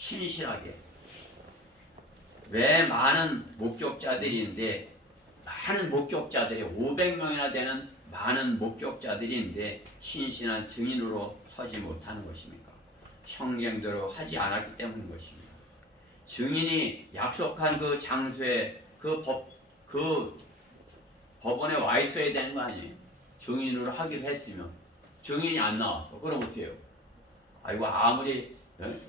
신실하게. 왜 많은 목격자들인데, 많은 목격자들이 500명이나 되는 많은 목격자들인데 신실한 증인으로 서지 못하는 것입니까? 성경대로 하지 않았기 때문인 것입니다. 증인이 약속한 그 장소에 그 법원에 와 있어야 되는 거 아니에요? 증인으로 하기로 했으면 증인이 안 나왔어. 그럼 어떻게 해요? 아이고 아무리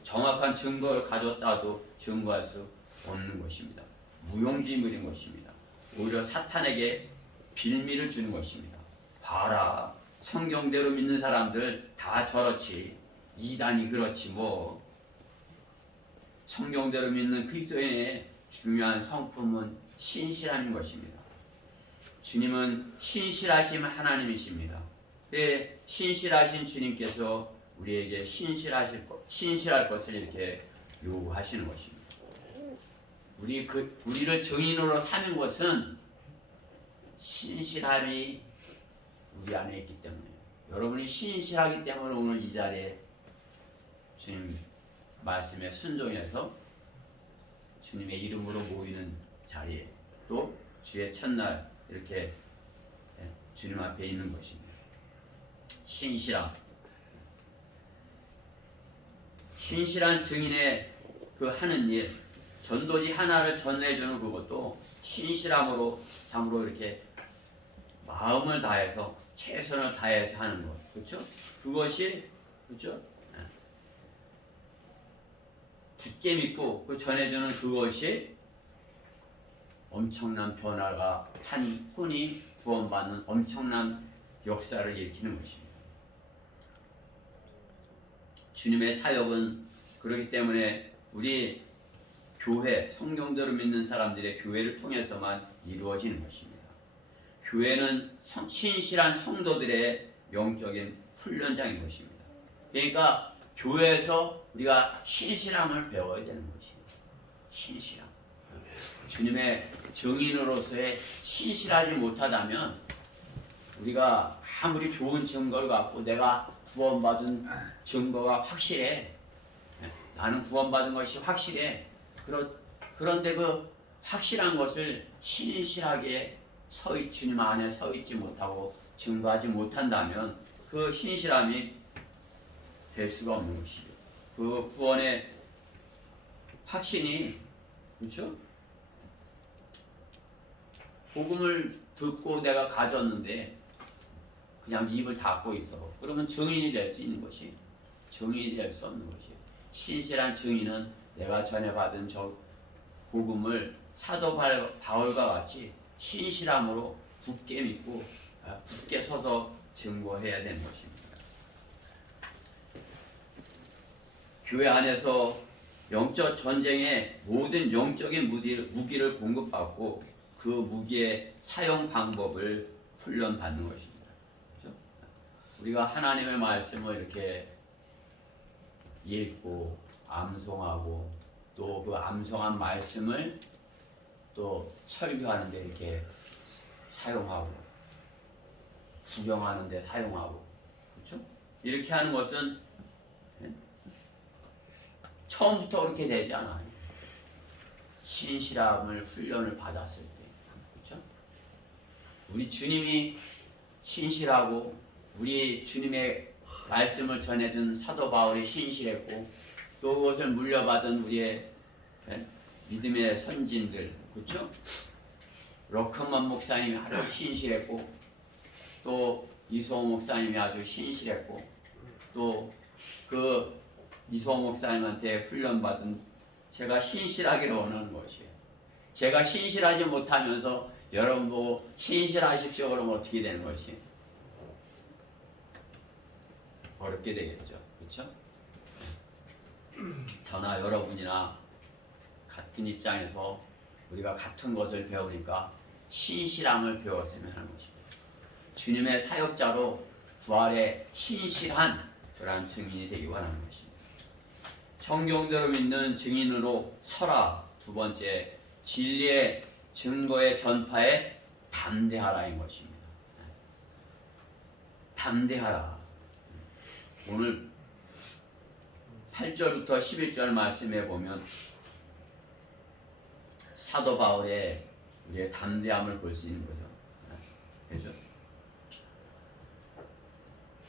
정확한 증거를 가졌다도 증거할 수 없는 것입니다. 무용지물인 것입니다. 오히려 사탄에게 빌미를 주는 것입니다. 봐라, 성경대로 믿는 사람들 다 저렇지, 이단이 그렇지 뭐. 성경대로 믿는 그리스도인의 중요한 성품은 신실함인 것입니다. 주님은 신실하신 하나님이십니다. 네, 신실하신 주님께서 우리에게 신실할 것을 이렇게 요구하시는 것입니다. 우리를 증인으로 삼은 것은 신실함이 우리 안에 있기 때문이에요. 여러분이 신실하기 때문에 오늘 이 자리에 주님 말씀에 순종해서 주님의 이름으로 모이는 자리에 또 주의 첫날 이렇게 주님 앞에 있는 것입니다. 신실한 증인의 그 하는 일, 전도지 하나를 전해주는 그것도 신실함으로 참으로 이렇게 마음을 다해서 최선을 다해서 하는 것, 그렇죠? 그것이 그렇죠? 굳게 믿고 그 전해주는 그것이 엄청난 변화가 한 혼이 구원받는 엄청난 역사를 일으키는 것입니다. 주님의 사역은 그렇기 때문에 우리 교회, 성경대로 믿는 사람들의 교회를 통해서만 이루어지는 것입니다. 교회는 신실한 성도들의 영적인 훈련장인 것입니다. 그러니까 교회에서 우리가 신실함을 배워야 되는 것입니다. 신실함. 주님의 증인으로서의 신실하지 못하다면 우리가 아무리 좋은 증거를 갖고 내가 구원받은 증거가 확실해. 나는 구원받은 것이 확실해. 그런데 그 확실한 것을 신실하게 주님 안에 서 있지 못하고 증거하지 못한다면 그 신실함이 될 수가 없는 것이죠. 그 구원의 확신이, 그렇죠? 복음을 듣고 내가 가졌는데 그냥 입을 닫고 있어. 그러면 증인이 될 수 있는 것이 증인이 될 수 없는 것이에요. 신실한 증인은 내가 전해받은 저 복음을 사도 바울과 같이 신실함으로 굳게 믿고 굳게 서서 증거해야 되는 것입니다. 교회 안에서 영적 전쟁의 모든 영적인 무기를 공급받고 그 무기의 사용 방법을 훈련받는 것입니다. 그렇죠? 우리가 하나님의 말씀을 이렇게 읽고 암송하고 또 그 암송한 말씀을 또 설교하는 데 이렇게 사용하고 구경하는 데 사용하고, 그렇죠? 이렇게 하는 것은 처음부터 그렇게 되지 않아요. 신실함을 훈련을 받았을 때, 그렇죠? 우리 주님이 신실하고 우리 주님의 말씀을 전해준 사도 바울이 신실했고 또 그것을 물려받은 우리의 믿음의 선진들, 그렇죠? 러커먼 목사님이 아주 신실했고 또 이소호 목사님이 아주 신실했고 또 그 이소호 목사님한테 훈련받은 제가 신실하기를 원하는 것이에요. 제가 신실하지 못하면서 여러분 보고 신실하십시오 그러면 어떻게 되는 것이에요? 어렵게 되겠죠. 그렇죠? 저나 여러분이나 같은 입장에서 우리가 같은 것을 배우니까 신실함을 배웠으면 하는 것입니다. 주님의 사역자로 부활의 신실한 그러한 증인이 되기 원하는 것입니다. 성경대로 믿는 증인으로 서라. 두 번째, 진리의 증거의 전파에 담대하라인 것입니다. 담대하라. 오늘 8절부터 11절 말씀에 보면 사도 바울의 우리의 담대함을 볼 수 있는 거죠. 그죠?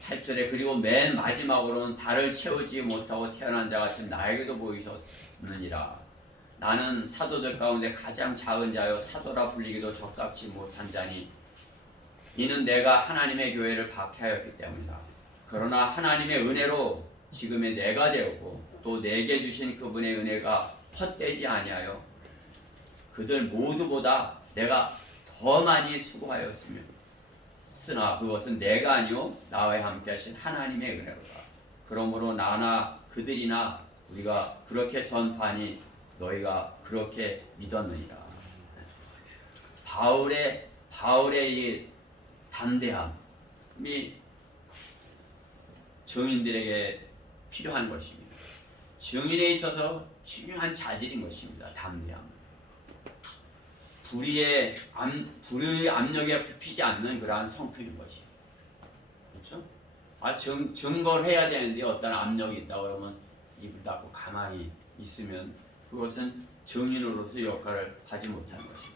8절에 그리고 맨 마지막으로는 달을 채우지 못하고 태어난 자 같은 나에게도 보이셨느니라. 나는 사도들 가운데 가장 작은 자요 사도라 불리기도 적합지 못한 자니 이는 내가 하나님의 교회를 박해하였기 때문이다. 그러나 하나님의 은혜로 지금의 내가 되었고 또 내게 주신 그분의 은혜가 헛되지 아니하여 그들 모두보다 내가 더 많이 수고하였으며 쓰나 그것은 내가 아니요 나와 함께 하신 하나님의 은혜로다. 그러므로 나나 그들이나 우리가 그렇게 전파하니 너희가 그렇게 믿었느니라. 바울의 이 담대함이 증인들에게 필요한 것입니다. 증인에 있어서 중요한 자질인 것입니다. 담대함. 불의의 압력에 굽히지 않는 그러한 성품인 것이에요. 그렇죠? 증거를 해야 되는데 어떤 압력이 있다 그러면 입을 닫고 가만히 있으면 그것은 증인으로서 역할을 하지 못하는 것입니다.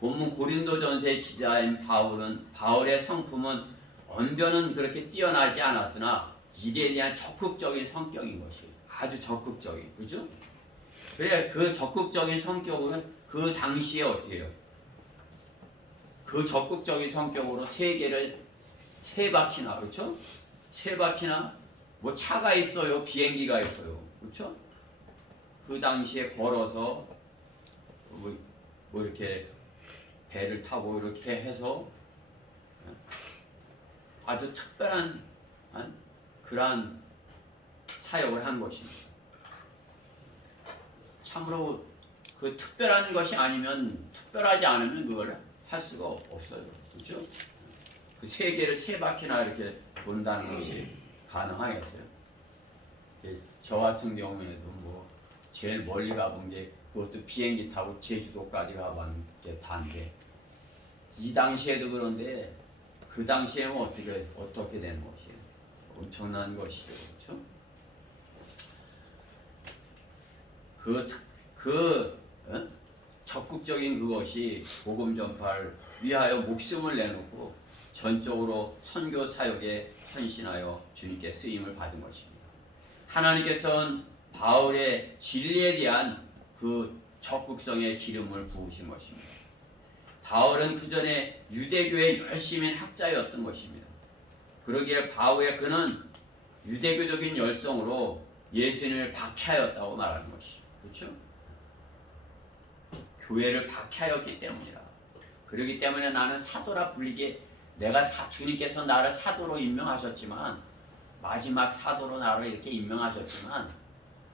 본문 고린도전서의 기자인 바울의 성품은 언변은 그렇게 뛰어나지 않았으나 일에 대한 적극적인 성격인 것이에요. 아주 적극적인, 그죠? 그래 그 적극적인 성격은 그 당시에 어떻게 해요? 그 적극적인 성격으로 세계를 3바퀴나, 그렇죠? 3바퀴나 뭐 차가 있어요, 비행기가 있어요, 그렇죠? 그 당시에 걸어서 뭐 이렇게 배를 타고 이렇게 해서 아주 특별한 그러한 사역을 한 것입니다. 참으로 그 특별한 것이 아니면 특별하지 않으면 그걸 할 수가 없어요. 그렇죠? 그 세계를 3바퀴나 이렇게 돈다는 것이 가능하겠어요? 저 같은 경우에도 뭐 제일 멀리 가본 게 그것도 비행기 타고 제주도까지 가본 게 다인데 이 당시에도 그런데 그 당시에는 어떻게 되는 것이에요? 엄청난 것이죠. 그렇죠? 적극적인 그것이 복음 전파를 위하여 목숨을 내놓고 전적으로 선교 사역에 헌신하여 주님께 쓰임을 받은 것입니다. 하나님께서는 바울의 진리에 대한 그 적극성의 기름을 부으신 것입니다. 바울은 그 전에 유대교의 열심인 학자였던 것입니다. 그러기에 그는 유대교적인 열성으로 예수님을 박해하였다고 말하는 것이죠. 그렇죠? 교회를 박해하였기 때문이라. 그렇기 때문에 나는 사도라 불리게 주님께서 나를 사도로 임명하셨지만 마지막 사도로 나를 이렇게 임명하셨지만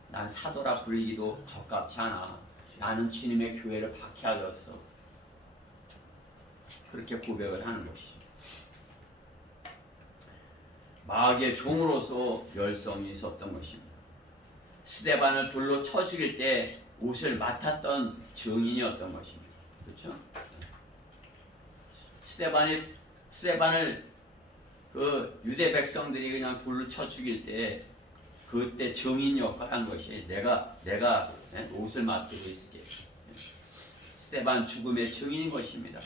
난 사도라 불리기도 적합치 않아. 나는 주님의 교회를 박해하였어. 그렇게 고백을 하는 것이죠. 마귀의 종으로서 열성이 있었던 것입니다. 스데반을 돌로 쳐 죽일 때 옷을 맡았던 증인이었던 것입니다. 그렇죠? 스데반을 그 유대 백성들이 그냥 돌로 쳐 죽일 때 그때 증인 역할을 한 것이 내가 옷을 맡기고 있을게. 스데반 죽음의 증인인 것입니다.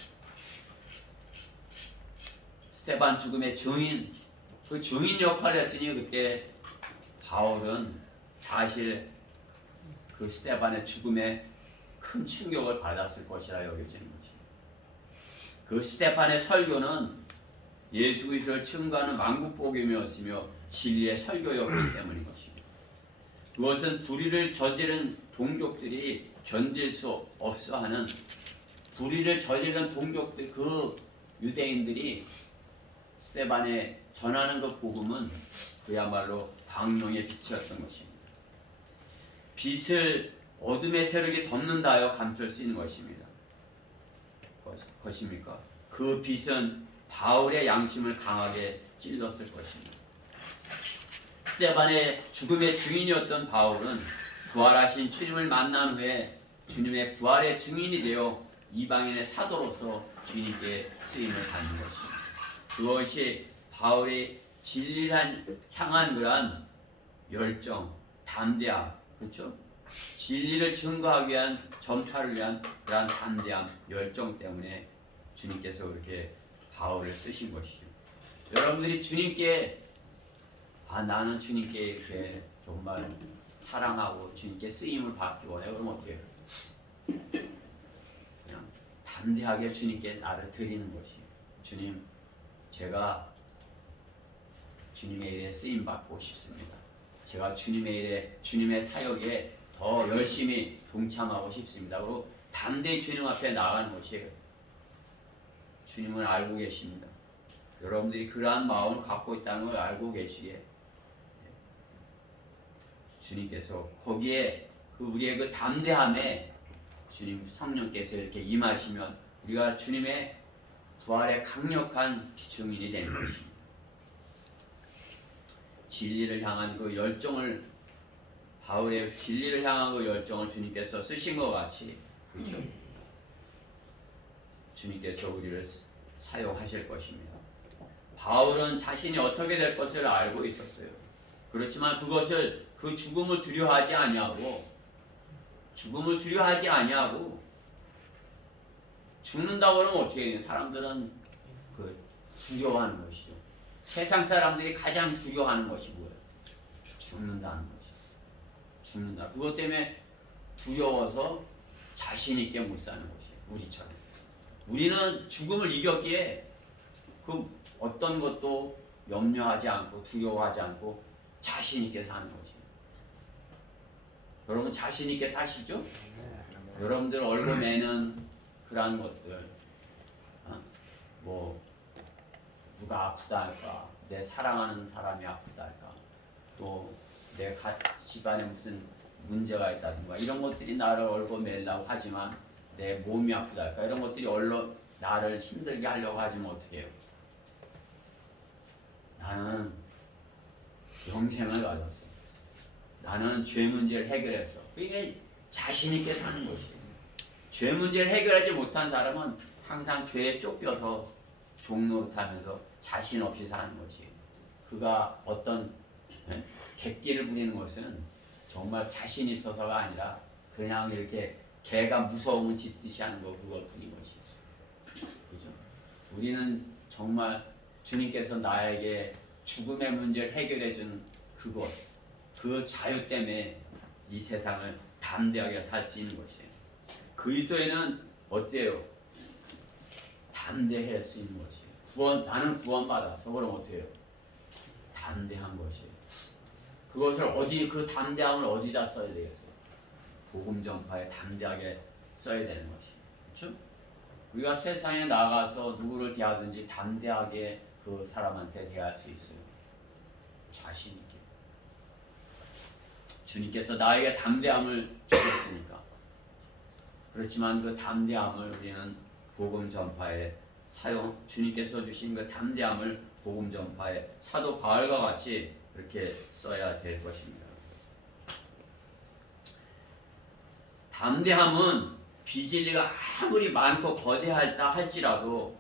스데반 죽음의 증인, 그 증인 역할을 했으니 그때 바울은 사실 그 스데반의 죽음에 큰 충격을 받았을 것이라 여겨지는 것입니다. 그 스데반의 설교는 예수 그리스도를 증거하는 만국복음이었으며 진리의 설교였기 때문인 것입니다. 그것은 불의를 저지른 동족들이 견딜 수 없어 하는 불의를 저지른 동족들, 그 유대인들이 스데반에 전하는 그 복음은 그야말로 광명의 빛이었던 것입니다. 빛을 어둠의 세력이 덮는다 하여 감출 수 있는 것입니까? 그 빛은 바울의 양심을 강하게 찔렀을 것입니다. 스데반의 죽음의 증인이었던 바울은 부활하신 주님을 만난 후에 주님의 부활의 증인이 되어 이방인의 사도로서 주님께 쓰임을 받는 것입니다. 그것이 바울이 진리를 향한 그러한 열정, 담대함, 그렇죠? 진리를 증거하기 위한, 전파를 위한 그러한 담대함, 열정 때문에 주님께서 그렇게 바울을 쓰신 것이죠. 여러분들이 주님께 나는 주님께 이렇게 정말 사랑하고 주님께 쓰임을 받기 원해. 그럼 어떻게 해요? 그냥 담대하게 주님께 나를 드리는 것이, 주님, 제가 주님의 일에 쓰임 받고 싶습니다. 제가 주님의 일에, 주님의 사역에 더 열심히 동참하고 싶습니다. 그리고 담대히 주님 앞에 나가는 것이에요. 주님은 알고 계십니다. 여러분들이 그러한 마음을 갖고 있다는 걸 알고 계시기에 주님께서 거기에 우리의 그 담대함에 주님 성령께서 이렇게 임하시면 우리가 주님의 부활의 강력한 증인이 되는 것입니다. 진리를 향한 그 열정을, 바울의 진리를 향한 그 열정을 주님께서 쓰신 것 같이, 그렇죠? 주님께서 우리를 사용하실 것입니다. 바울은 자신이 어떻게 될 것을 알고 있었어요. 그렇지만 그것을, 그 죽음을 두려워하지 아니하고, 죽는다고 하면 어떻게 해요? 사람들은 그 두려워하는 것이죠. 세상 사람들이 가장 두려워하는 것이 뭐예요? 죽는다는 것이. 죽는다. 그것 때문에 두려워서 자신 있게 못 사는 것이에요. 우리처럼. 우리는 죽음을 이겼기에 그 어떤 것도 염려하지 않고 두려워하지 않고 자신 있게 사는 것이에요. 여러분 자신 있게 사시죠? 여러분들 얼굴 내는 그러한 것들, 뭐 누가 아프다 할까, 내 사랑하는 사람이 아프다 할까, 또 내 집안에 무슨 문제가 있다든가 이런 것들이 나를 얼굴 내려고 하지만 내 몸이 아프다 할까, 이런 것들이 나를 힘들게 하려고 하지만 어떻게 해요? 나는 영생을 가졌어. 나는 죄 문제를 해결했어. 이게 자신 있게 사는 것이에요. 죄 문제를 해결하지 못한 사람은 항상 죄에 쫓겨서 종노릇하면서 자신 없이 사는 것이에요. 그가 어떤 객기를 부리는 것은 정말 자신 있어서가 아니라 그냥 이렇게 개가 무서움을 짖듯이 하는 거, 그걸 뿐인 것이에요. 그죠? 우리는 정말 주님께서 나에게 죽음의 문제를 해결해 준 그것, 그 자유 때문에 이 세상을 담대하게 살 수 있는 것이에요. 그리스도인은 어때요? 담대할 수 있는 것이에요. 나는 구원받았어. 그럼 어떻게 해요? 담대한 것이에요. 그것을 그 담대함을 어디다 써야 되겠어요? 복음 전파에 담대하게 써야 되는 것이에요. 그렇죠? 우리가 세상에 나가서 누구를 대하든지 담대하게 그 사람한테 대할 수 있어요. 자신 있게. 주님께서 나에게 담대함을 주셨으니까. 그렇지만 그 담대함을 우리는 복음 전파에 주님께서 주신 그 담대함을 복음 전파에 사도 바울과 같이 그렇게 써야 될 것입니다. 담대함은 비진리가 아무리 많고 거대하다 할지라도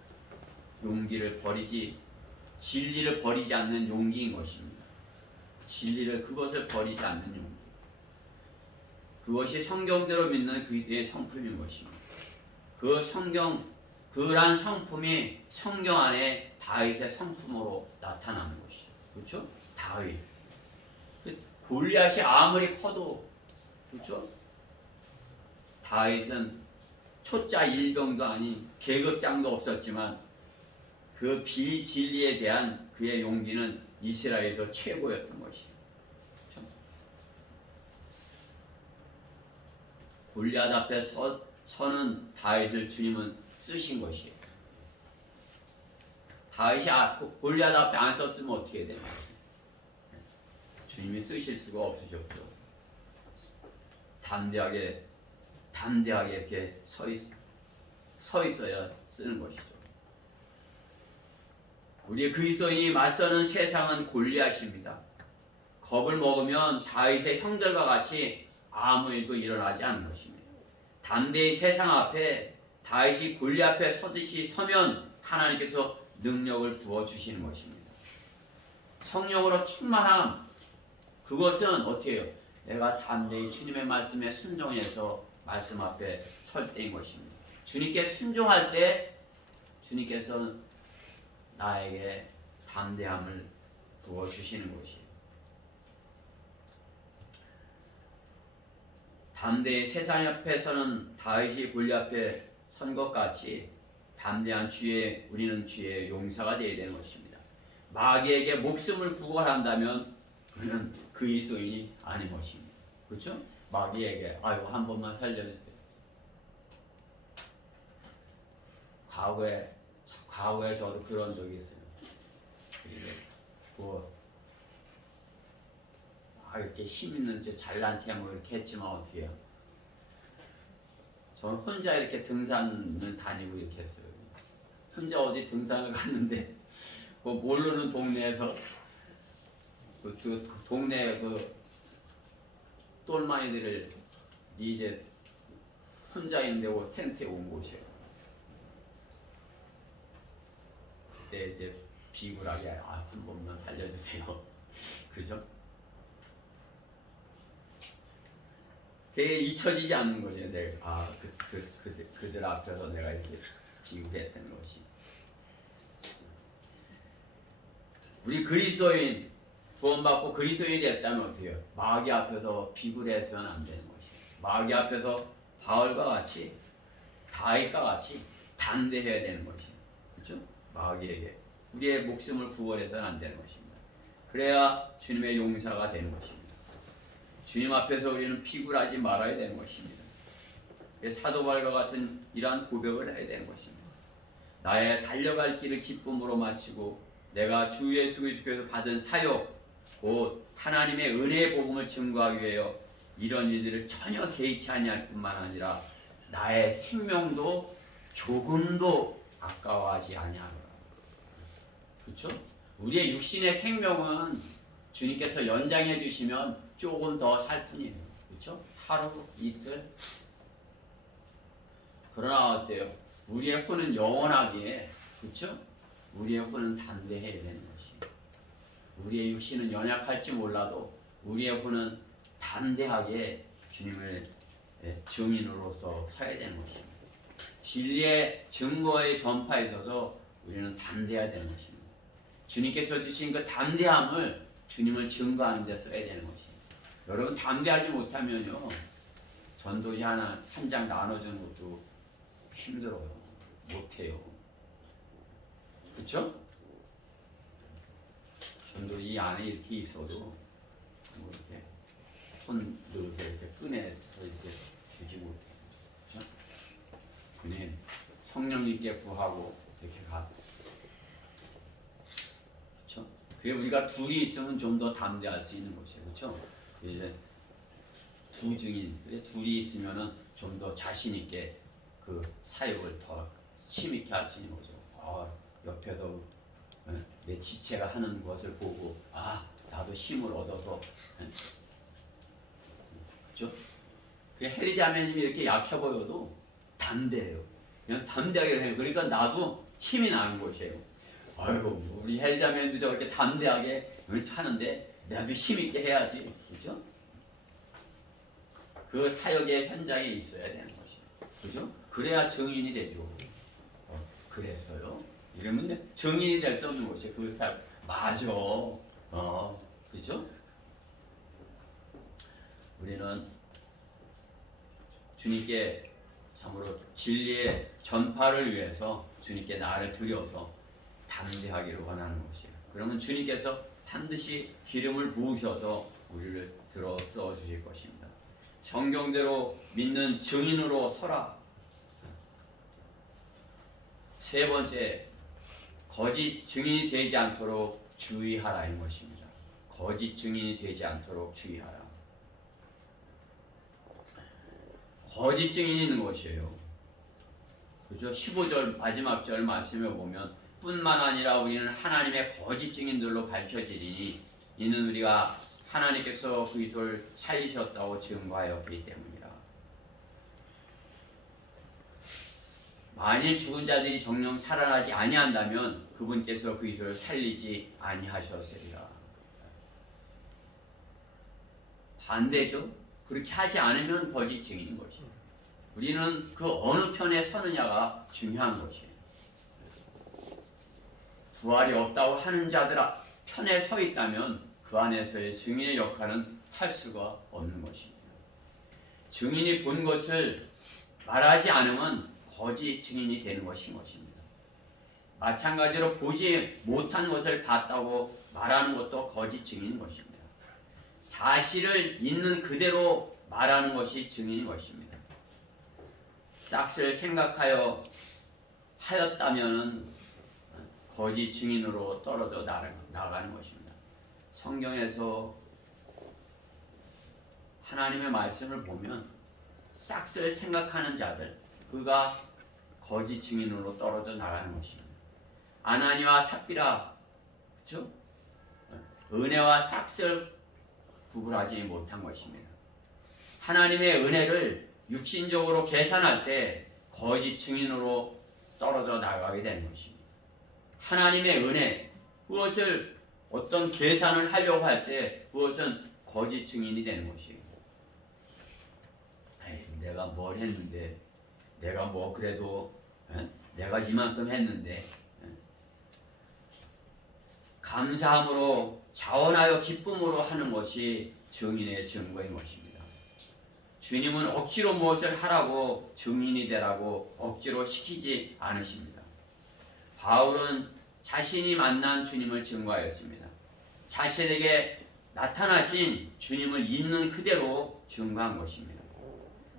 진리를 버리지 않는 용기인 것입니다. 그것을 버리지 않는 용기. 그것이 성경대로 믿는 그리스도의 성품인 것입니다. 그러한 성품이 성경 안에 다윗의 성품으로 나타나는 것이죠. 그렇죠? 다윗. 골리앗이 아무리 커도, 그렇죠? 다윗은 초짜 일병도 아닌 계급장도 없었지만 그 비진리에 대한 그의 용기는 이스라엘에서 최고였던 것이에요. 그렇죠? 골리앗 앞에 서는 다윗을 주님은 쓰신 것이에요. 다윗이 골리앗 앞에 안 섰으면 어떻게 되나요? 주님이 쓰실 수가 없으셨죠. 담대하게 이렇게 서 있어야 쓰는 것이죠. 우리 그리스도인이 맞서는 세상은 골리앗입니다. 겁을 먹으면 다윗의 형들과 같이 아무 일도 일어나지 않는 것입니다. 담대히 세상 앞에 다윗이 골리앗 앞에 서듯이 서면 하나님께서 능력을 부어주시는 것입니다. 성령으로 충만함, 그것은 어떻게 해요? 내가 담대히 주님의 말씀에 순종해서 말씀 앞에 설 때인 것입니다. 주님께 순종할 때 주님께서 나에게 담대함을 부어주시는 것이에요. 담대히 세상 앞에서는 다윗이 골리앗 앞에 선 것 같이 담대한 우리는 주의 용사가 되어야 되는 것입니다. 마귀에게 목숨을 구걸한다면 그는 그리스도인이 아닌 것입니다. 그렇죠? 마귀에게 아이고 한 번만 살려주세요. 과거에 저도 그런 적이 있어요. 그리고 이렇게 힘 있는 체 잘난 체뭐 이렇게 했지만 어떻게 해요? 저는 혼자 이렇게 등산을 다니고 이렇게 했어요. 혼자 어디 등산을 갔는데 그 모르는 동네에서 그 동네 그 똘마이들을 이제 혼자 있는데 텐트에 온 곳이에요. 그때 이제 비굴하게 한 번만 살려주세요. 그죠? 그게 잊혀지지 않는 거죠. 내가 그들 앞에서 내가 이렇게 비굴했던 것이. 우리 그리스도인 구원받고 그리스도인이 됐다면 어떻게 해요? 마귀 앞에서 비굴해서는 안 되는 것이에요. 마귀 앞에서 바울과 같이 다윗과 같이 담대해야 되는 것이에요. 그렇죠? 마귀에게 우리의 목숨을 구원해서는 안 되는 것입니다. 그래야 주님의 용사가 되는 것입니다. 주님 앞에서 우리는 비굴하지 말아야 되는 것입니다. 사도 바울과 같은 이러한 고백을 해야 되는 것입니다. 나의 달려갈 길을 기쁨으로 마치고 내가 주 예수 그리스도께서 받은 사역 곧 하나님의 은혜의 복음을 증거하기 위하여 이런 일들을 전혀 개의치 아니할 뿐만 아니라 나의 생명도 조금도 아까워하지 아니하노라. 그렇죠? 우리의 육신의 생명은 주님께서 연장해 주시면 조금 더 살 뿐이에요. 그렇죠? 하루, 이틀. 그러나 어때요? 우리의 혼은 영원하기에, 그렇죠? 우리의 혼은 담대해야 되는 것이에요. 우리의 육신은 연약할지 몰라도 우리의 혼은 담대하게 주님을 증인으로서 서야 되는 것입니다. 진리의 증거의 전파에 있어서 우리는 담대해야 되는 것입니다. 주님께서 주신 그 담대함을 주님을 증거하는 데 써야 되는 것입니다. 여러분 담대하지 못하면요 전도지 한 장 나눠주는 것도 힘들어요. 못해요. 그렇죠? 전도지 안에 이렇게 있어도 뭐 이렇게 손 넣어서 이렇게 꺼내서 이렇게 주지 못해요. 그렇죠? 그는 성령님께 구하고 이렇게 가. 그렇죠? 그게 우리가 둘이 있으면 좀 더 담대할 수 있는 것이에요. 그렇죠? 이제 두 증인, 둘이 있으면은 좀 더 자신 있게 그 사역을 더 힘있게 할 수 있는 거죠. 옆에서 내 지체가 하는 것을 보고 나도 힘을 얻어서 그렇죠? 그 해리 자매님이 이렇게 약해 보여도 담대해요. 그냥 담대하게 해요. 그러니까 나도 힘이 나는 것이에요. 아이고 우리 해리 자매님도 저렇게 담대하게 하는데 나도 힘있게 해야지. 그죠? 그 사역의 현장에 있어야 되는 것이에요. 그죠? 그래야 증인이 되죠. 그랬어요? 이러면 증인이 될 수 없는 것이에요. 맞아. 그죠? 우리는 주님께 참으로 진리의 전파를 위해서 주님께 나를 드려서 담대하기를 원하는 것이에요. 그러면 주님께서 반드시 기름을 부으셔서 우리를 들어 써 주실 것입니다. 성경대로 믿는 증인으로 서라. 세 번째, 거짓 증인이 되지 않도록 주의하라는 것입니다. 거짓 증인이 되지 않도록 주의하라. 거짓 증인이 있는 것이에요. 그죠? 15절 마지막 절 말씀에 보면 뿐만 아니라 우리는 하나님의 거짓 증인들로 밝혀지리니 이는 우리가 하나님께서 그리스도를 살리셨다고 증거하였기 때문이라. 만일 죽은 자들이 정녕 살아나지 아니한다면 그분께서 그리스도를 살리지 아니하셨으리라. 반대죠. 그렇게 하지 않으면 거짓 증인인 것이에요. 우리는 그 어느 편에 서느냐가 중요한 것이에요. 부활이 없다고 하는 자들 편에 서 있다면 그 안에서의 증인의 역할은 할 수가 없는 것입니다. 증인이 본 것을 말하지 않으면 거짓 증인이 되는 것인 것입니다. 마찬가지로 보지 못한 것을 봤다고 말하는 것도 거짓 증인인 것입니다. 사실을 있는 그대로 말하는 것이 증인인 것입니다. 싹을 생각하여 하였다면 거짓 증인으로 떨어져 나가는 것입니다. 성경에서 하나님의 말씀을 보면 싹을 생각하는 자들, 그가 거짓 증인으로 떨어져 나가는 것입니다. 아나니와 삽비라, 그렇죠? 은혜와 싹을 구분하지 못한 것입니다. 하나님의 은혜를 육신적으로 계산할 때 거짓 증인으로 떨어져 나가게 되는 것입니다. 하나님의 은혜, 그것을 어떤 계산을 하려고 할 때 그것은 거짓 증인이 되는 것이에요. 내가 뭘 했는데, 내가 뭐 그래도 내가 이만큼 했는데, 감사함으로 자원하여 기쁨으로 하는 것이 증인의 증거인 것입니다. 주님은 억지로 무엇을 하라고 증인이 되라고 억지로 시키지 않으십니다. 바울은 자신이 만난 주님을 증거하였습니다. 자신에게 나타나신 주님을 있는 그대로 증거한 것입니다.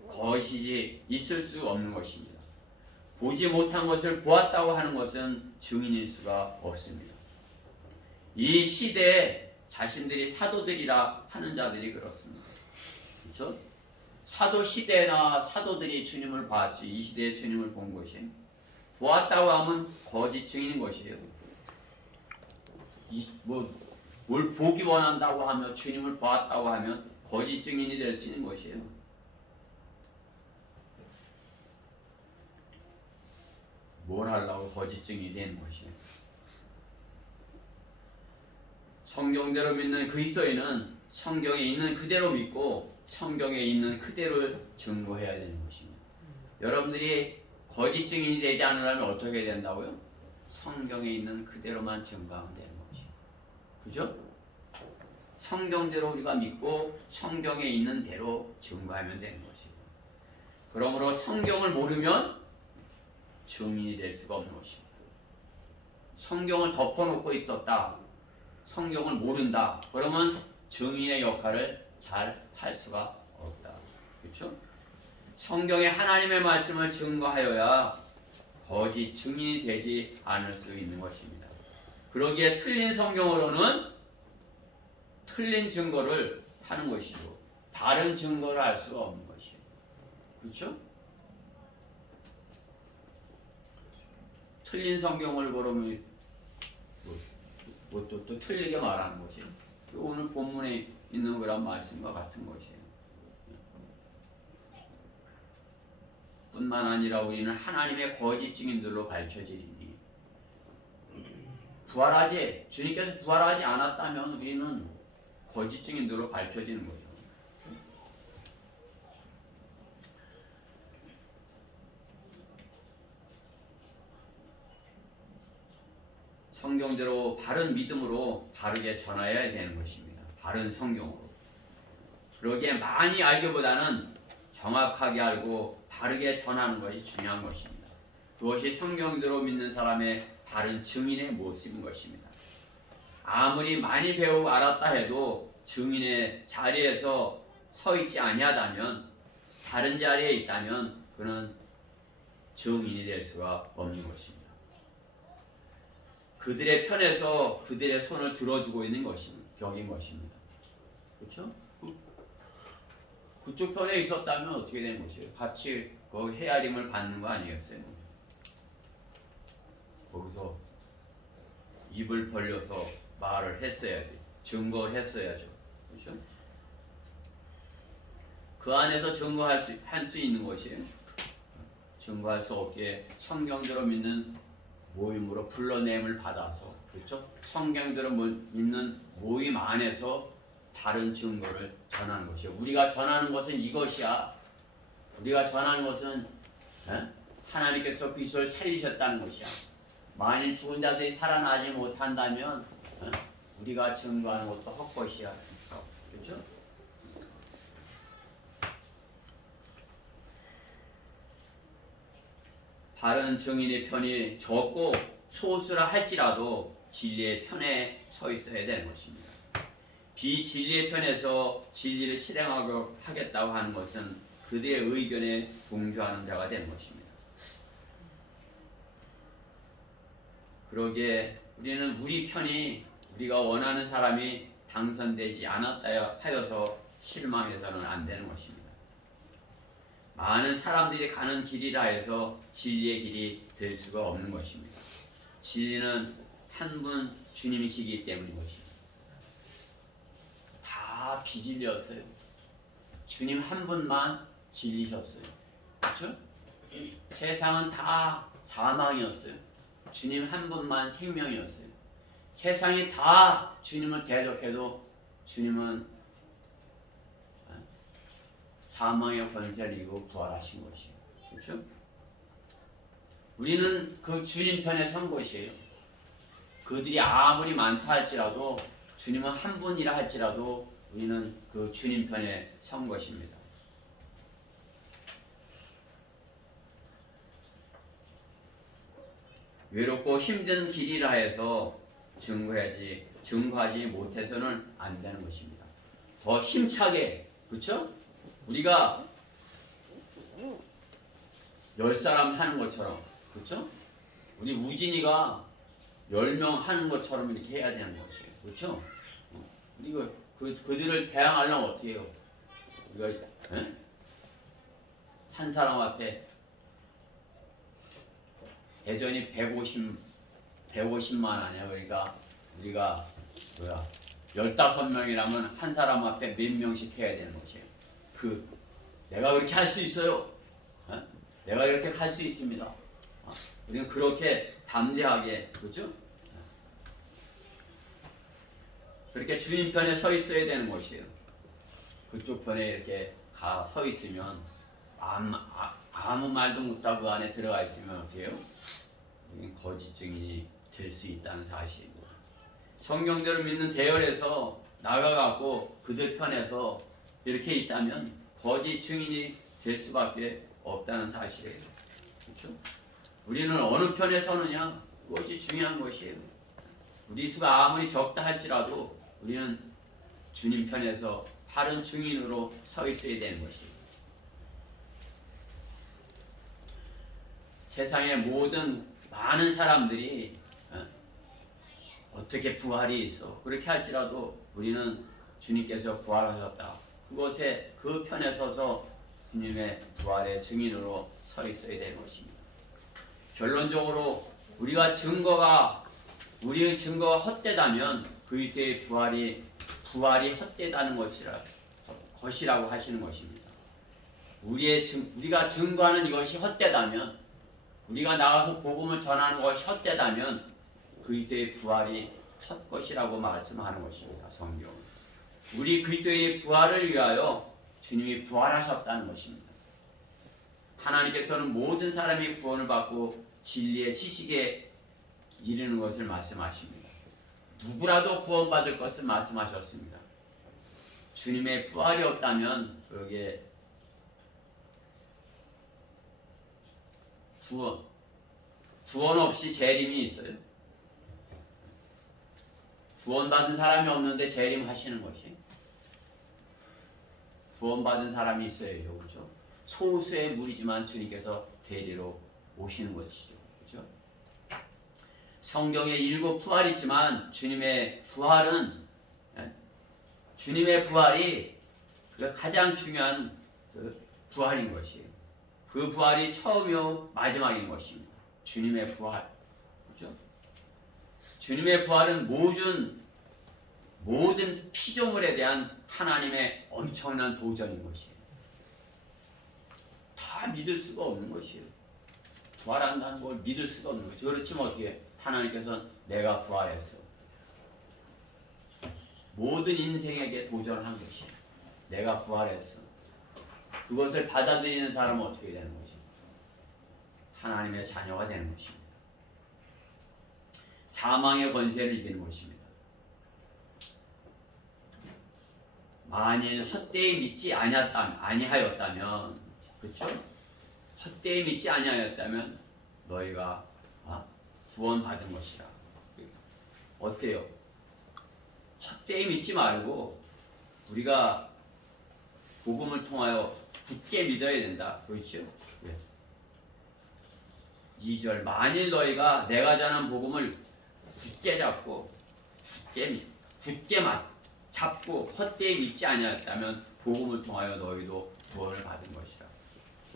거짓이 있을 수 없는 것입니다. 보지 못한 것을 보았다고 하는 것은 증인일 수가 없습니다. 이 시대에 자신들이 사도들이라 하는 자들이 그렇습니다. 그렇죠? 사도 시대나 사도들이 주님을 봤지, 이 시대에 주님을 본 것이 보았다고 하면 거짓 증인인 것이에요. 뭘 보기 원한다고 하며 주님을 보았다고 하면 거짓 증인이 될 수 있는 것이에요. 뭘 하려고 거짓 증인이 되는 것이에요. 성경대로 믿는 그리스도인은 성경에 있는 그대로 믿고 성경에 있는 그대로 증거해야 되는 것입니다. 여러분들이 거짓 증인이 되지 않으려면 어떻게 된다고요? 성경에 있는 그대로만 증거하면 되는 것이에요. 그죠? 성경대로 우리가 믿고 성경에 있는 대로 증거하면 되는 것이에요. 그러므로 성경을 모르면 증인이 될 수가 없는 것입니다. 성경을 덮어놓고 있었다, 성경을 모른다, 그러면 증인의 역할을 잘 할 수가 없다. 그렇죠? 성경에 하나님의 말씀을 증거하여야 거짓 증인이 되지 않을 수 있는 것입니다. 그러기에 틀린 성경으로는 틀린 증거를 하는 것이고 바른 증거를 알 수가 없는 것이에요. 그렇죠? 틀린 성경을 그러면 또 틀리게 말하는 것이에요. 오늘 본문에 있는 거란 말씀과 같은 것이에요. 뿐만 아니라 우리는 하나님의 거짓 증인들로 밝혀지리니 주님께서 부활하지 않았다면 우리는 거짓 증인들로 밝혀지는 거죠. 성경대로 바른 믿음으로 바르게 전하여야 되는 것입니다. 바른 성경으로. 그러기에 많이 알기보다는 정확하게 알고 바르게 전하는 것이 중요한 것입니다. 그것이 성경대로 믿는 사람의 바른 증인의 모습인 것입니다. 아무리 많이 배우고 알았다 해도 증인의 자리에서 서 있지 아니하다면, 다른 자리에 있다면 그는 증인이 될 수가 없는 것입니다. 그들의 편에서 그들의 손을 들어주고 있는 격인 것입니다. 그렇죠? 그쪽 편에 있었다면 어떻게 되는 것이에요? 같이 그 헤아림을 받는 거 아니겠어요? 거기서 입을 벌려서 말을 했어야지, 증거를 했어야죠. 그렇죠? 그 안에서 증거할 수 있는 것이에요. 증거할 수 없기에 성경대로 믿는 모임으로 불러냄을 받아서, 그렇죠? 성경대로 믿는 모임 안에서 바른 증거를 전하는 것이야. 우리가 전하는 것은 이것이야. 우리가 전하는 것은 하나님께서 그리스도를 살리셨다는 것이야. 만일 죽은 자들이 살아나지 못한다면 우리가 증거하는 것도 헛것이야. 그렇죠? 바른 증인의 편이 적고 소수라 할지라도 진리의 편에 서 있어야 되는 것입니다. 비진리의 편에서 진리를 실행하고 하겠다고 하는 것은 그들의 의견에 동조하는 자가 되는 것입니다. 그러기에 우리는 우리 편이 우리가 원하는 사람이 당선되지 않았다 하여서 실망해서는 안 되는 것입니다. 많은 사람들이 가는 길이라 해서 진리의 길이 될 수가 없는 것입니다. 진리는 한 분 주님이시기 때문인 것입니다. 다 비진리였어요. 주님 한 분만 진리셨어요. 그렇죠? 세상은 다 사망이었어요. 주님 한 분만 생명이었어요. 세상이 다 주님을 대적해도 주님은 사망의 권세를 이기고 부활하신 것이에요. 그렇죠? 우리는 그 주님 편에 선 것이에요. 그들이 아무리 많다 할지라도 주님은 한 분이라 할지라도 우리는 그 주님 편에 선 것입니다. 외롭고 힘든 길이라 해서 증거하지 못해서는 안 되는 것입니다. 더 힘차게, 그렇죠? 우리가 10사람 하는 것처럼, 그렇죠? 우리 우진이가 10명 하는 것처럼 이렇게 해야 되는 것이에요. 그렇죠? 우리가 그들을 대항하려면 어떻게 해요? 우리가 한 사람 앞에 대전이 150만 아니야. 그러니까 우리가 15명이라면 한 사람 앞에 몇 명씩 해야 되는 것이에요. 내가 그렇게 할 수 있어요. 내가 이렇게 할 수 있습니다. 우리는 그렇게 담대하게, 그렇죠? 그렇게 주님 편에 서 있어야 되는 것이에요. 그쪽 편에 이렇게 서 있으면 아무 말도 못하고 그 안에 들어가 있으면 어떻게 해요? 거짓 증인이 될 수 있다는 사실입니다. 성경대로 믿는 대열에서 나가갖고 그들 편에서 이렇게 있다면 거짓 증인이 될 수밖에 없다는 사실이에요. 그렇죠? 우리는 어느 편에 서느냐, 그것이 중요한 것이에요. 우리 수가 아무리 적다 할지라도 우리는 주님 편에서 바른 증인으로 서 있어야 되는 것이에요. 세상의 모든 많은 사람들이 어떻게 부활이 있어, 그렇게 할지라도 우리는 주님께서 부활하셨다, 그것에 그 편에 서서 주님의 부활의 증인으로 서 있어야 되는 것입니다. 결론적으로 우리의 증거가 헛되다면 그리스도의 부활이 헛되다는 것이라고 하시는 것입니다. 우리가 증거하는 이것이 헛되다면, 우리가 나가서 복음을 전하는 것이 헛되다면 그리스도의 부활이 헛것이라고 말씀하는 것입니다. 성경은. 우리 그리스도의 부활을 위하여 주님이 부활하셨다는 것입니다. 하나님께서는 모든 사람이 구원을 받고 진리의 지식에 이르는 것을 말씀하십니다. 누구라도 구원받을 것을 말씀하셨습니다. 주님의 부활이 없다면 여기에 구원 없이 재림이 있어요? 구원받은 사람이 없는데 재림하시는 것이, 구원받은 사람이 있어야죠. 그렇죠? 소수의 무리지만 주님께서 대리로 오시는 것이죠. 그렇죠? 성경에 7 부활이지만 주님의 부활이 가장 중요한 부활인 것이에요. 그 부활이 처음이요 마지막인 것입니다. 주님의 부활. 그렇죠? 주님의 부활은 모든 피조물에 대한 하나님의 엄청난 도전인 것이에요. 다 믿을 수가 없는 것이에요. 부활한다는 걸 믿을 수가 없는 것이죠. 그렇지만 어떻게 하나님께서 내가 부활했어, 모든 인생에게 도전한 것이에요. 내가 부활했어. 그것을 받아들이는 사람은 어떻게 되는 것입니까? 하나님의 자녀가 되는 것입니다. 사망의 권세를 이기는 것입니다. 만일 헛되이 믿지 아니하였다면, 그렇죠? 헛되이 믿지 아니하였다면 너희가 구원받은 것이라. 어때요? 헛되이 믿지 말고 우리가 복음을 통하여 굳게 믿어야 된다. 그렇죠? 2절 만일 너희가 내가 전한 복음을 굳게 잡고 굳게 잡고 헛되이 믿지 아니하였다면 복음을 통하여 너희도 구원을 받은 것이라.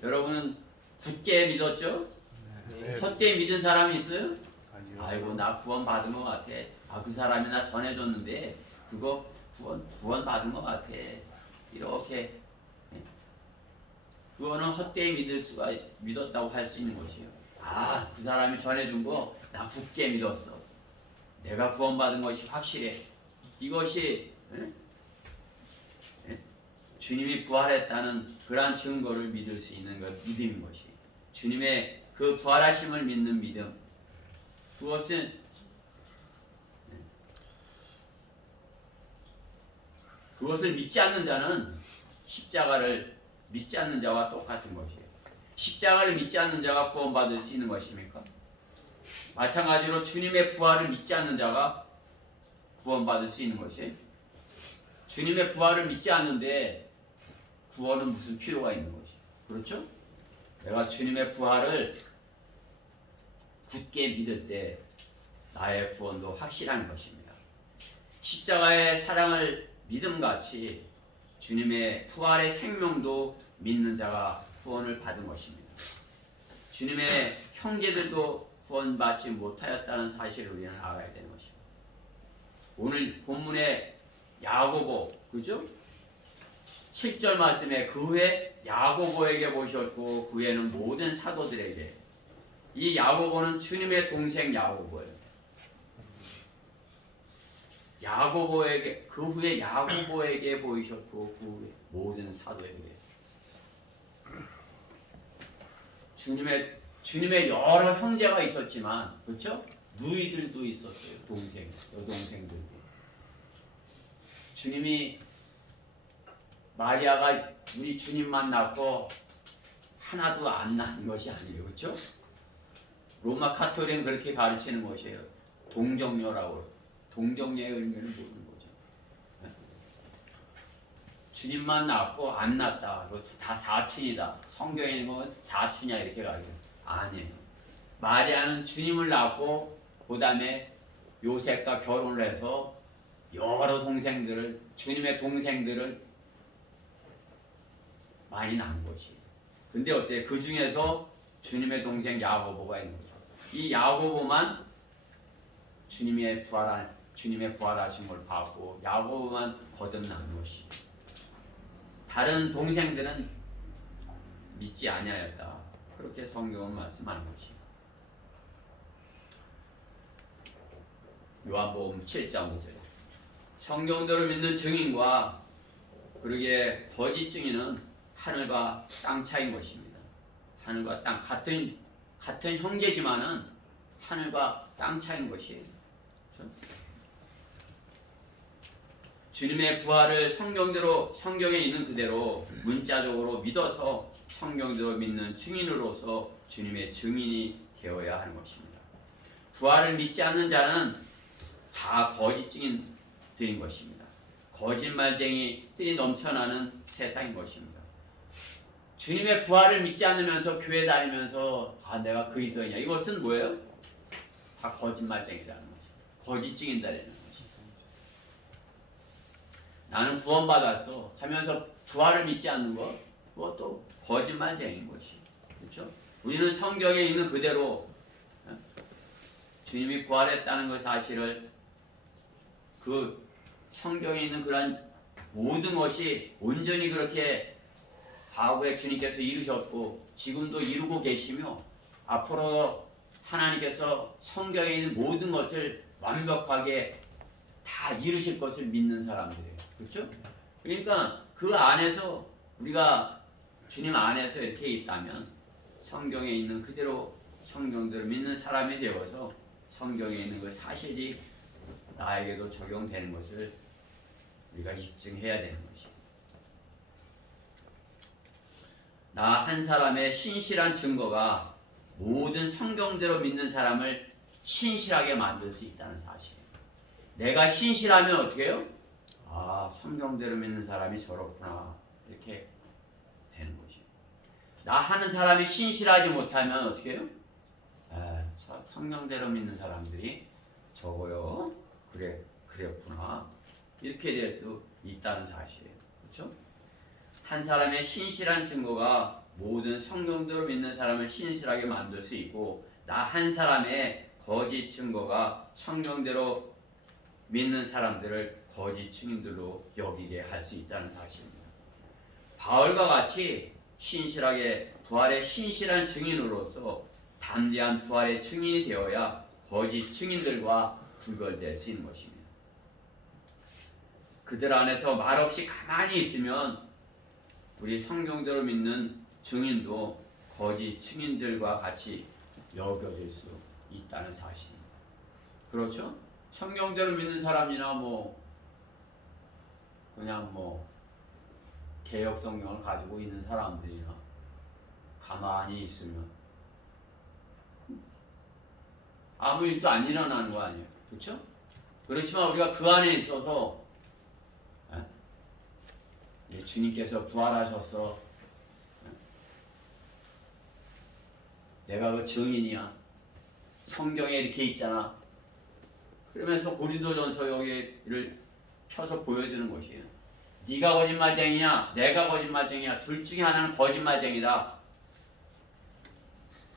여러분은 굳게 믿었죠? 네. 헛되이 믿은 사람이 있어요? 아니요. 아이고 나 구원 받은 것 같아. 그 사람이 나 전해줬는데 그거 구원 받은 것 같아. 이렇게 그거는 헛되이 믿었다고 할 수 있는 것이에요. 그 사람이 전해준 거 나 굳게 믿었어. 내가 구원받은 것이 확실해. 이것이 주님이 부활했다는 그러한 증거를 믿을 수 있는 것, 믿음인 것이. 주님의 그 부활하심을 믿는 믿음. 그것을 믿지 않는 자는 십자가를 믿지 않는 자와 똑같은 것이에요. 십자가를 믿지 않는 자가 구원받을 수 있는 것입니까? 마찬가지로 주님의 부활을 믿지 않는 자가 구원받을 수 있는 것이에요. 주님의 부활을 믿지 않는데 구원은 무슨 필요가 있는 것이에요. 그렇죠? 내가 주님의 부활을 굳게 믿을 때 나의 구원도 확실한 것입니다. 십자가의 사랑을 믿음같이 주님의 부활의 생명도 믿는 자가 구원을 받은 것입니다. 주님의 형제들도 구원받지 못하였다는 사실을 우리는 알아야 되는 것입니다. 오늘 본문의 야고보, 그죠? 7절 말씀에 그 후에 야고보에게 보셨고 그 후에는 모든 사도들에게. 이 야고보는 주님의 동생 야고보예요. 그 후에 야고보에게 보이셨고 그 후에 모든 사도에게. 주님의 여러 형제가 있었지만, 그렇죠? 누이들도 있었어요. 여동생들도. 주님이 마리아가 우리 주님만 낳고 하나도 안 낳은 것이 아니에요. 그렇죠? 로마 카톨릭은 그렇게 가르치는 것이에요. 동정녀라고. 동정녀의 의미를 모르는 거죠. 주님만 낳고 안 낳았다. 다 사춘이다. 성경에 보면 사춘이야 이렇게 가르쳐요. 아니에요. 마리아는 주님을 낳고 그 다음에 요셉과 결혼을 해서 여러 동생들을, 주님의 동생들을 많이 낳은 것이에요. 근데 어때요? 그 중에서 주님의 동생 야고보가 있는 거죠. 이 야고보만 주님의 부활하심을 받고 야고보만 거듭난 것이. 다른 동생들은 믿지 아니하였다. 그렇게 성경은 말씀하는 것이. 요한복음 7장 5절. 성경대로 믿는 증인과 그러기에 거짓 증인은 하늘과 땅 차이인 것입니다. 하늘과 땅 같은 형제지만은 하늘과 땅 차이인 것이에요. 주님의 부활을 성경에 있는 그대로 문자적으로 믿어서 성경대로 믿는 증인으로서 주님의 증인이 되어야 하는 것입니다. 부활을 믿지 않는 자는 다 거짓 증인들인 것입니다. 거짓말쟁이들이 넘쳐나는 세상인 것입니다. 주님의 부활을 믿지 않으면서 교회 다니면서 내가 그리스도이냐, 이것은 뭐예요? 다 거짓말쟁이라는 것이죠. 거짓 증인들이라는 것이죠. 나는 구원받았어 하면서 부활을 믿지 않는 것, 그것도 거짓말쟁이인 것이. 그렇죠? 우리는 성경에 있는 그대로 주님이 부활했다는 그 사실을, 그 성경에 있는 그런 모든 것이 온전히 그렇게 과거에 주님께서 이루셨고 지금도 이루고 계시며 앞으로 하나님께서 성경에 있는 모든 것을 완벽하게 다 이루실 것을 믿는 사람들이에요. 그렇죠? 그러니까 그 안에서 우리가 주님 안에서 이렇게 있다면 성경에 있는 그대로 성경대로 믿는 사람이 되어서 성경에 있는 그 사실이 나에게도 적용되는 것을 우리가 입증해야 되는 것이에요. 나 한 사람의 신실한 증거가 모든 성경대로 믿는 사람을 신실하게 만들 수 있다는 사실이에요. 내가 신실하면 어떻게 해요? 아, 성경대로 믿는 사람이 저렇구나. 이렇게 되는 것이에요. 나 하는 사람이 신실하지 못하면 어떻게 해요? 성경대로 믿는 사람들이 저거요. 그랬구나. 이렇게 될 수 있다는 사실이에요. 그렇죠? 한 사람의 신실한 증거가 모든 성경대로 믿는 사람을 신실하게 만들 수 있고 나 한 사람의 거짓 증거가 성경대로 믿는 사람들을 거짓 증인들로 여기게 할 수 있다는 사실입니다. 바울과 같이 신실하게 부활의 신실한 증인으로서 담대한 부활의 증인이 되어야 거짓 증인들과 구별될 수 있는 것입니다. 그들 안에서 말없이 가만히 있으면 우리 성경대로 믿는 증인도 거짓 증인들과 같이 여겨질 수 있다는 사실입니다. 그렇죠? 성경대로 믿는 사람이나 그냥 개역 성경을 가지고 있는 사람들이나 가만히 있으면 아무 일도 안 일어나는 거 아니에요. 그렇죠? 그렇지만 우리가 그 안에 있어서 주님께서 부활하셔서 내가 그 증인이야. 성경에 이렇게 있잖아. 그러면서 고린도전서 여기를 펴서 보여주는 것이에요. 네가 거짓말쟁이냐 내가 거짓말쟁이냐 둘 중에 하나는 거짓말쟁이다.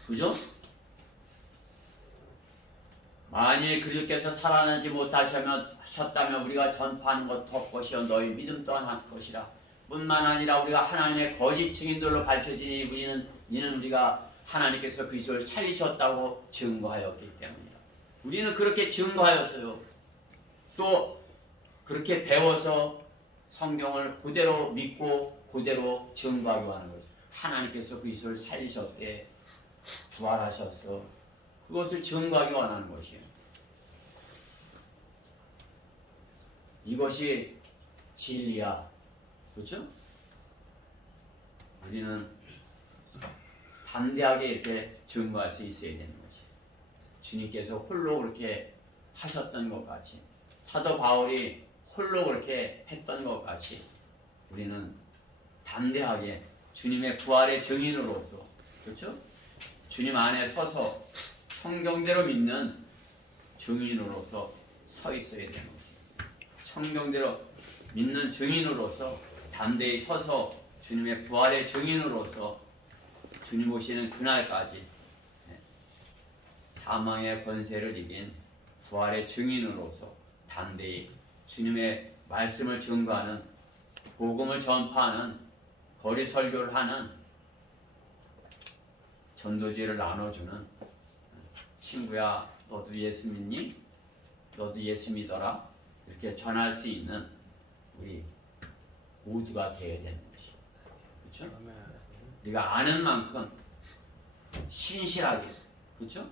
그죠? 만일 그리스도께서 살아나지 못하셨다면 우리가 전파하는 것 헛것이요 너희 믿음 또한 헛것이라. 뿐만 아니라 우리가 하나님의 거짓 증인들로 밝혀지니 이는 우리가 하나님께서 그리스도를 살리셨다고 증거하였기 때문이다. 우리는 그렇게 증거하였어요. 또 그렇게 배워서 성경을 그대로 믿고 그대로 증거하기 하는 거죠. 하나님께서 그리스도를 살리셨대. 부활하셨어. 그것을 증거하기 원하는 것이에요. 이것이 진리야. 그렇죠? 우리는 담대하게 이렇게 증거할 수 있어야 되는 것이에요. 주님께서 홀로 그렇게 하셨던 것 같이 사도 바울이 홀로 그렇게 했던 것 같이 우리는 담대하게 주님의 부활의 증인으로서 그렇죠? 주님 안에 서서 성경대로 믿는 증인으로서 서 있어야 되는 것입니다. 성경대로 믿는 증인으로서 담대히 서서 주님의 부활의 증인으로서 주님 오시는 그날까지 사망의 권세를 이긴 부활의 증인으로서 담대히 주님의 말씀을 증거하는 복음을 전파하는 거리 설교를 하는 전도지를 나눠주는 친구야 너도 예수 믿니? 너도 예수 믿어라 이렇게 전할 수 있는 우리 모두가 되어야 되는 것이죠. 그렇죠? 우리가 아는 만큼 신실하게 그렇죠?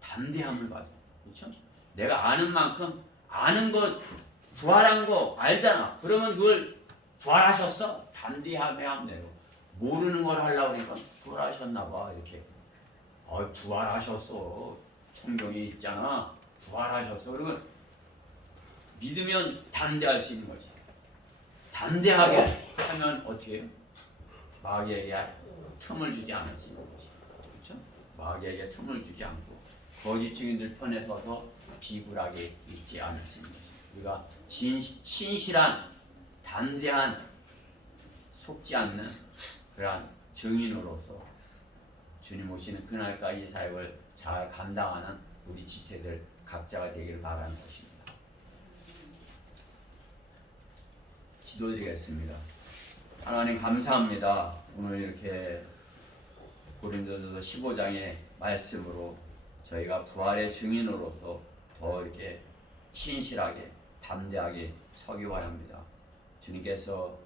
담대함을 가져. 그렇죠? 내가 아는 만큼 아는 것 부활한 거 알잖아. 그러면 그걸 부활하셨어? 담대함에 하면 되고 모르는 걸 하려고 그러니까 부활하셨나 봐 이렇게. 부활하셨어. 성경에 있잖아. 부활하셨어. 그러면 믿으면 담대할 수 있는 거지. 담대하게 하면 어떻게 해요? 마귀에게 틈을 주지 않을 수 있는 거지. 그렇죠? 마귀에게 틈을 주지 않고 거짓 증인들 편에 서서 비굴하게 있지 않을 수 있는 거지. 우리가 신실한 담대한 속지 않는 그러한 증인으로서 주님 오시는 그날까지 이 사역을 잘 감당하는 우리 지체들 각자가 되기를 바라는 것입니다. 기도드리겠습니다. 하나님 감사합니다. 오늘 이렇게 고린도전서 15장의 말씀으로 저희가 부활의 증인으로서 더 이렇게 신실하게 담대하게 서기 원합니다. 주님께서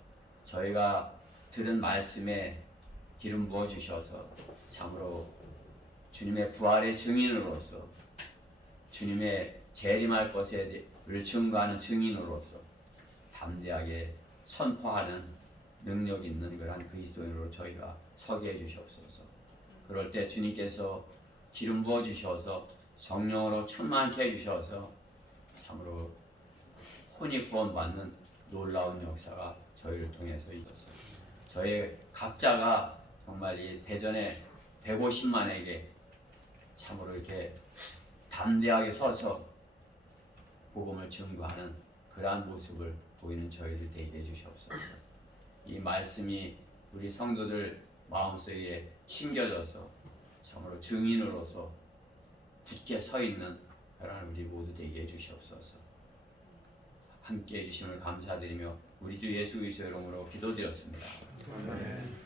저희가 들은 말씀에 기름 부어 주셔서 참으로 주님의 부활의 증인으로서 주님의 재림할 것을 증거하는 증인으로서 담대하게 선포하는 능력 있는 그러한 그리스도인으로 저희가 서게 해주시옵소서. 그럴 때 주님께서 기름 부어 주셔서 성령으로 충만케 해주셔서 참으로 혼이 구원받는 놀라운 역사가 저희를 통해서 있었어요. 저희 각자가 정말 이 대전의 150만에게 참으로 이렇게 담대하게 서서 복음을 증거하는 그러한 모습을 보이는 저희들 되게 해주시옵소서. 이 말씀이 우리 성도들 마음속에 심겨져서 참으로 증인으로서 굳게 서 있는 그런 우리 모두 되게 해주시옵소서. 함께 해주심을 감사드리며 우리 주 예수 그리스도의 이름으로 기도드렸습니다. 아멘.